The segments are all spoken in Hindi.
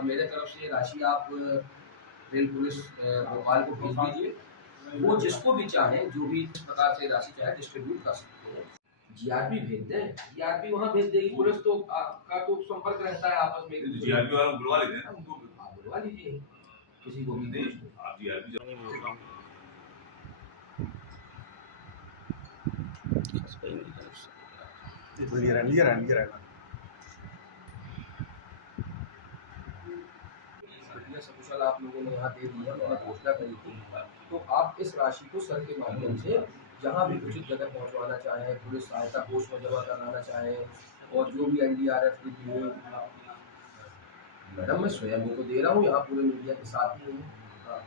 और मेरे तरफ से ये राशि आप रेल पुलिस भोपाल को भेज दीजिए। वो जिसको भी चाहे जो भी इस प्रकार से राशि चाहे डिस्ट्रीब्यूट कर सकते हैं। जीआरपी भेज दें, जीआरपी वहाँ भेज देगी। पुलिस तो आपका तो संपर्क रहता है आपस में, जीआरपी वाला बुलवा लेते हैं ना उनको। आप बुलवा लीजिए किसी को भी। आप जीआरपी सकुशल आप लोगों ने यहाँ दे दिया, मैंने घोषणा करी थी, तो आप इस राशि को सर के माध्यम से जहाँ भी उचित जगह पहुँचवाना चाहें, पुलिस सहायता कोष में जमा कराना चाहें, और जो भी एनडीआरएफ की टीम, मैडम मैं स्वयं ही तो दे रहा हूँ, यहाँ पूरे मीडिया के साथ ही हूँ। हाँ,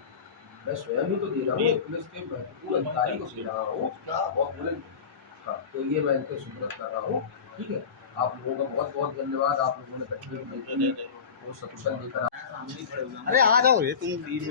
मैं स्वयं ही तो दे रहा हूँ, पुलिस के महत्वपूर्ण अधिकारी को दे रहा हूँ और पूरे। हाँ, तो ये मैं इनके सुपुर्द कर रहा हूँ। ठीक है, आप लोगों का बहुत बहुत धन्यवाद। आप लोगों ने कठिन वो सकुशल देकर। अरे आ जाओ ये तुम मैं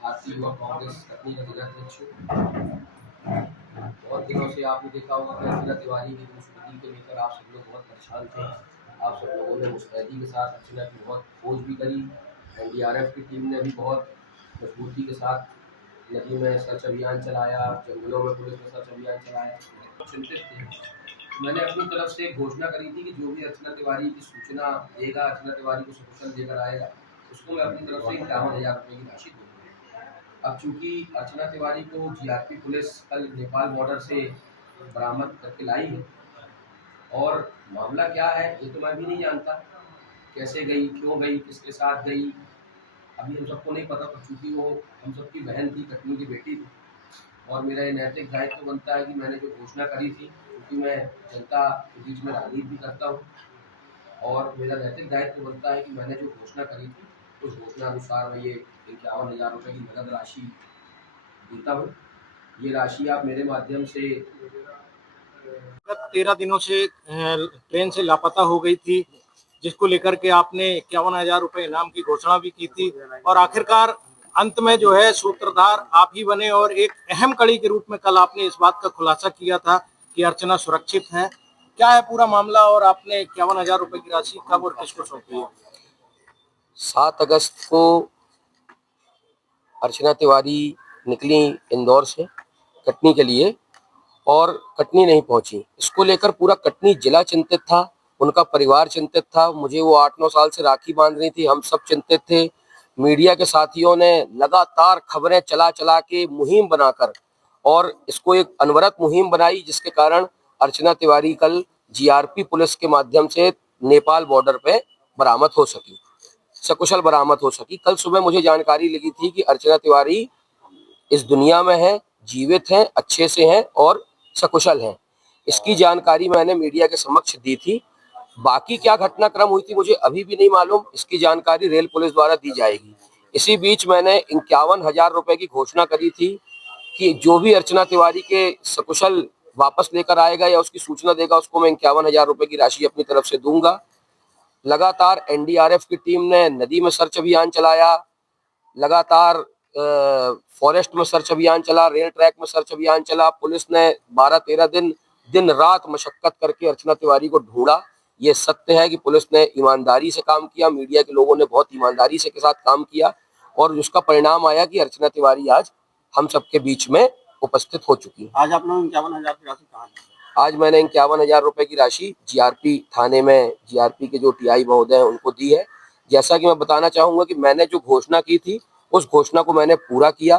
भारतीय युवा कांग्रेस कटनी का जिलाध्यक्ष हूँ। बहुत दिनों से आपने देखा होगा कि अर्चना तिवारी की स्थिति को लेकर आप सब लोग बहुत परेशान थे। आप सब लोगों ने मुस्तैदी के साथ अर्चना की बहुत खोज भी करी। एनडीआरएफ की टीम ने भी बहुत मजबूती के साथ नदी में सर्च अभियान चलाया, जंगलों में पुलिस ने सर्च अभियान चलाया। चिंतित थे। मैंने अपनी तरफ से घोषणा करी थी कि जो भी अर्चना तिवारी की सूचना देगा, अर्चना तिवारी को सकुशल देकर आएगा, उसको मैं अपनी तरफ से 51,000 रुपये की राशि दूँगा। अब चूँकि अर्चना तिवारी को जीआरपी पुलिस कल नेपाल बॉर्डर से बरामद करके लाई है, और मामला क्या है ये तो मैं भी नहीं जानता, कैसे गई, क्यों गई, किसके साथ गई, अभी हम सबको नहीं पता। पर चूँकि वो हम सबकी बहन थी, कटनी की बेटी थी, और मेरा ये नैतिक दायित्व बनता है कि मैंने जो घोषणा करी थी, क्योंकि मैं जनता के बीच में राजनीति भी करता हूँ, और मेरा नैतिक दायित्व बनता है कि मैंने जो घोषणा करी थी उस घोषणा अनुसार मैं ये 51,000 रुपये की नगद राशि देता हूँ। ये राशि आप मेरे माध्यम से 13 दिनों से ट्रेन से लापता हो गई थी, जिसको लेकर के आपने 51,000 रुपये इनाम की घोषणा भी की थी, और आखिरकार अंत में जो है सूत्रधार आप ही बने, और एक अहम कड़ी के रूप में कल आपने इस बात का खुलासा किया था कि अर्चना सुरक्षित है। क्या है पूरा मामला, और आपने 51,000 रुपये की राशि कब और किसको सौंपी है? 7 अगस्त को अर्चना तिवारी निकली इंदौर से कटनी के लिए, और कटनी नहीं पहुंची। इसको लेकर पूरा कटनी जिला चिंतित था, उनका परिवार चिंतित था। मुझे वो 8-9 साल से राखी बांध रही थी, हम सब चिंतित थे। मीडिया के साथियों ने लगातार खबरें चला चला के मुहिम बनाकर, और इसको एक अनवरत मुहिम बनाई, जिसके कारण अर्चना तिवारी कल जीआरपी पुलिस के माध्यम से नेपाल बॉर्डर पे बरामद हो सकी, सकुशल बरामद हो सकी। कल सुबह मुझे जानकारी लगी थी कि अर्चना तिवारी इस दुनिया में है, जीवित हैं, अच्छे से हैं और सकुशल हैं। इसकी जानकारी मैंने मीडिया के समक्ष दी थी। बाकी क्या घटनाक्रम हुई थी मुझे अभी भी नहीं मालूम, इसकी जानकारी रेल पुलिस द्वारा दी जाएगी। इसी बीच मैंने 51,000 रुपए की घोषणा करी थी कि जो भी अर्चना तिवारी के सकुशल वापस लेकर आएगा या उसकी सूचना देगा, उसको मैं 51,000 रुपए की राशि अपनी तरफ से दूंगा। लगातार एनडीआरएफ की टीम ने नदी में सर्च अभियान चलाया, लगातार फॉरेस्ट में सर्च अभियान चला, रेल ट्रैक में सर्च अभियान चला। पुलिस ने 12-13 दिन दिन रात मशक्कत करके अर्चना तिवारी को ढूंढा। ये सत्य है कि पुलिस ने ईमानदारी से काम किया, मीडिया के लोगों ने बहुत ईमानदारी से के साथ काम किया, और उसका परिणाम आया कि अर्चना तिवारी आज हम सबके बीच में उपस्थित हो चुकी। आज आप लोगों ने 51,000 की राशि कहाँ दी? आज मैंने 51,000 रुपए की राशि जीआरपी थाने में जीआरपी के जो टीआई महोदय हैं उनको दी है। जैसा कि मैं बताना चाहूंगा कि मैंने जो घोषणा की थी उस घोषणा को मैंने पूरा किया।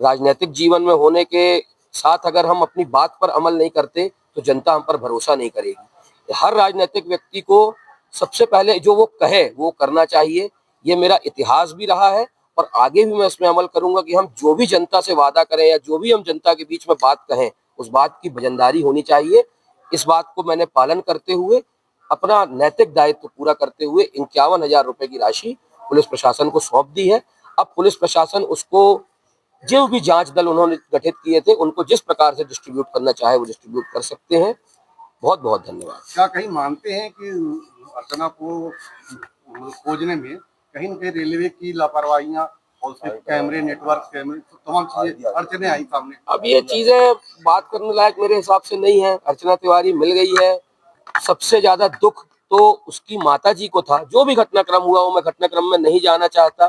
राजनीतिक जीवन में होने के साथ अगर हम अपनी बात पर अमल नहीं करते तो जनता हम पर भरोसा नहीं करेगी। हर राजनीतिक व्यक्ति को सबसे पहले जो वो कहे वो करना चाहिए। ये मेरा इतिहास भी रहा है और आगे भी मैं इसमें अमल करूंगा कि हम जो भी जनता से वादा करें या जो भी हम जनता के बीच में बात कहें उस बात की वजनदारी होनी चाहिए। इस बात को मैंने पालन करते हुए अपना नैतिक दायित्व पूरा करते हुए 51,000 रुपए की राशि पुलिस प्रशासन को सौंप दी है। अब पुलिस प्रशासन उसको जो भी जांच दल उन्होंने गठित किए थे उनको जिस प्रकार से डिस्ट्रीब्यूट करना चाहे वो डिस्ट्रीब्यूट कर सकते हैं। बहुत बहुत धन्यवाद। क्या कहीं मानते हैं कि अर्चना को खोजने में कहीं न कहीं रेलवे की लापरवाहियां और उसके कैमरे, नेटवर्क कैमरे, तमाम चीजें अड़चने आई सामने? अब ये चीजें बात करने लायक मेरे हिसाब से नहीं है। अर्चना तिवारी मिल गई है। सबसे ज्यादा दुख तो उसकी माता जी को था। जो भी घटनाक्रम हुआ वो मैं घटनाक्रम में नहीं जाना चाहता,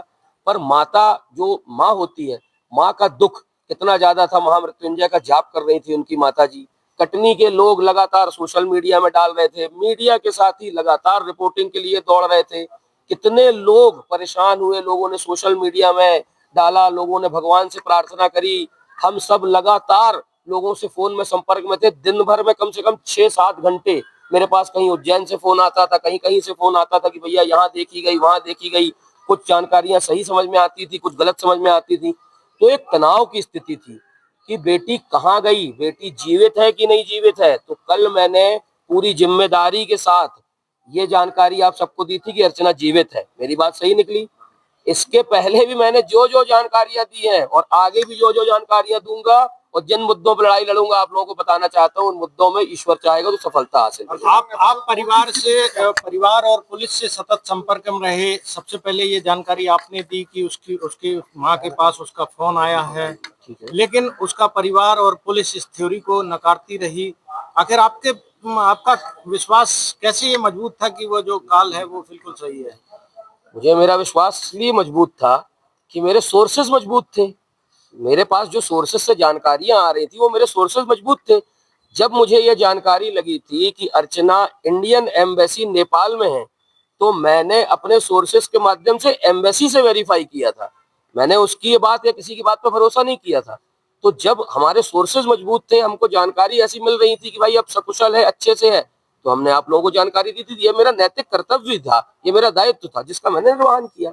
पर माता जो माँ होती है, माँ का दुख कितना ज्यादा था। महामृत्युंजय का जाप कर रही थी उनकी माता जी। कटनी के लोग लगातार सोशल मीडिया में डाल रहे थे, मीडिया के साथ ही लगातार रिपोर्टिंग के लिए दौड़ रहे थे। कितने लोग परेशान हुए, लोगों ने सोशल मीडिया में डाला, लोगों ने भगवान से प्रार्थना करी। हम सब लगातार लोगों से फोन में संपर्क में थे। दिन भर में कम से कम 6-7 घंटे मेरे पास कहीं उज्जैन से फोन आता था, कहीं कहीं से फोन आता था कि भैया यहाँ देखी गई, वहां देखी गई। कुछ जानकारियां सही समझ में आती थी, कुछ गलत समझ में आती थी। तो एक तनाव की स्थिति थी कि बेटी कहाँ गई, बेटी जीवित है कि नहीं जीवित है। तो कल मैंने पूरी जिम्मेदारी के साथ ये जानकारी आप सबको दी थी कि अर्चना जीवित है। मेरी बात सही निकली। इसके पहले भी मैंने जो जो जानकारियां दी हैं और आगे भी जो जो जानकारियां दूंगा और जिन मुद्दों पर लड़ाई लड़ूंगा आप लोगों को बताना चाहता हूं, उन मुद्दों में ईश्वर चाहेगा तो सफलता हासिल करेंगे। आप परिवार और पुलिस से सतत संपर्क में रहे। सबसे पहले ये जानकारी आपने दी कि उसकी माँ के पास उसका फोन आया है, ठीक है। लेकिन उसका परिवार और पुलिस इस थ्योरी को नकारती रही। आखिर आपका विश्वास कैसे ये मजबूत था कि वो जो कॉल है वो बिल्कुल सही है? मुझे मेरा विश्वास इसलिए मजबूत था कि मेरे सोर्सेज मजबूत थे। मेरे पास जो सोर्सेज से जानकारियां आ रही थी वो मेरे सोर्सेज मजबूत थे। जब मुझे ये जानकारी लगी थी कि अर्चना इंडियन एम्बेसी नेपाल में है, तो मैंने अपने सोर्सेज के माध्यम से एम्बेसी से वेरीफाई किया था। मैंने उसकी ये बात या किसी की बात पर भरोसा नहीं किया था। तो जब हमारे सोर्सेज मजबूत थे, हमको जानकारी ऐसी मिल रही थी कि भाई अब सकुशल है, अच्छे से है, तो हमने आप लोगों को जानकारी दी थी। ये मेरा नैतिक कर्तव्य था, ये मेरा दायित्व था जिसका मैंने निर्वहन किया।